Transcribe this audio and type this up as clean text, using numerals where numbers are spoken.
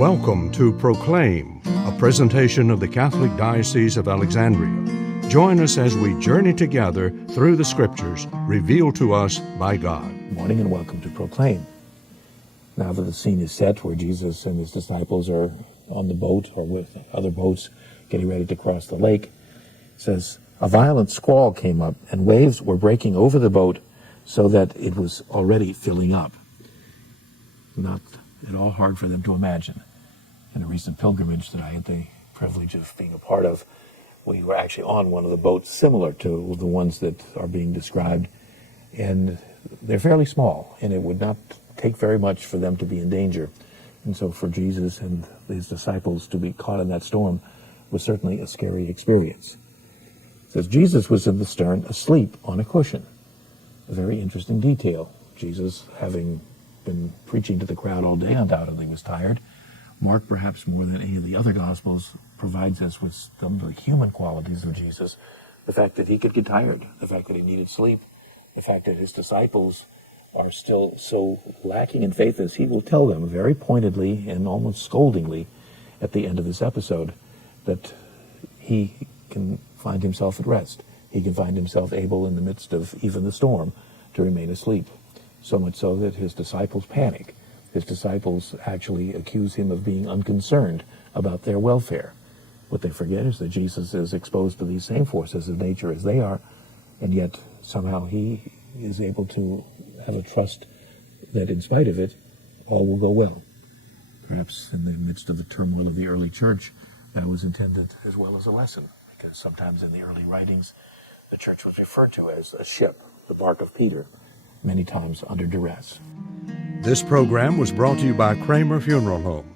Welcome to Proclaim, a presentation of the Catholic Diocese of Alexandria. Join us as we journey together through the Scriptures revealed to us by God. Good morning and welcome to Proclaim. Now that the scene is set where Jesus and his disciples are on the boat or with other boats getting ready to cross the lake, it says, a violent squall came up and waves were breaking over the boat so that it was already filling up. Not at all hard for them to imagine. In a recent pilgrimage that I had the privilege of being a part of, we were actually on one of the boats similar to the ones that are being described, and they're fairly small, and it would not take very much for them to be in danger. And so for Jesus and his disciples to be caught in that storm was certainly a scary experience. It says Jesus was in the stern asleep on a cushion. A very interesting detail. Jesus, having been preaching to the crowd all day, undoubtedly was tired. Mark, perhaps more than any of the other Gospels, provides us with some of the human qualities of Jesus. The fact that he could get tired, the fact that he needed sleep, the fact that his disciples are still so lacking in faith, as he will tell them very pointedly and almost scoldingly at the end of this episode, that he can find himself at rest. He can find himself able in the midst of even the storm to remain asleep. So much so that his disciples panic. His disciples actually accuse him of being unconcerned about their welfare. What they forget is that Jesus is exposed to these same forces of nature as they are, and yet somehow he is able to have a trust that in spite of it, all will go well. Perhaps in the midst of the turmoil of the early church, that was intended as well as a lesson, because sometimes in the early writings, the church was referred to as a ship, the bark of Peter, many times under duress. This program was brought to you by Kramer Funeral Home.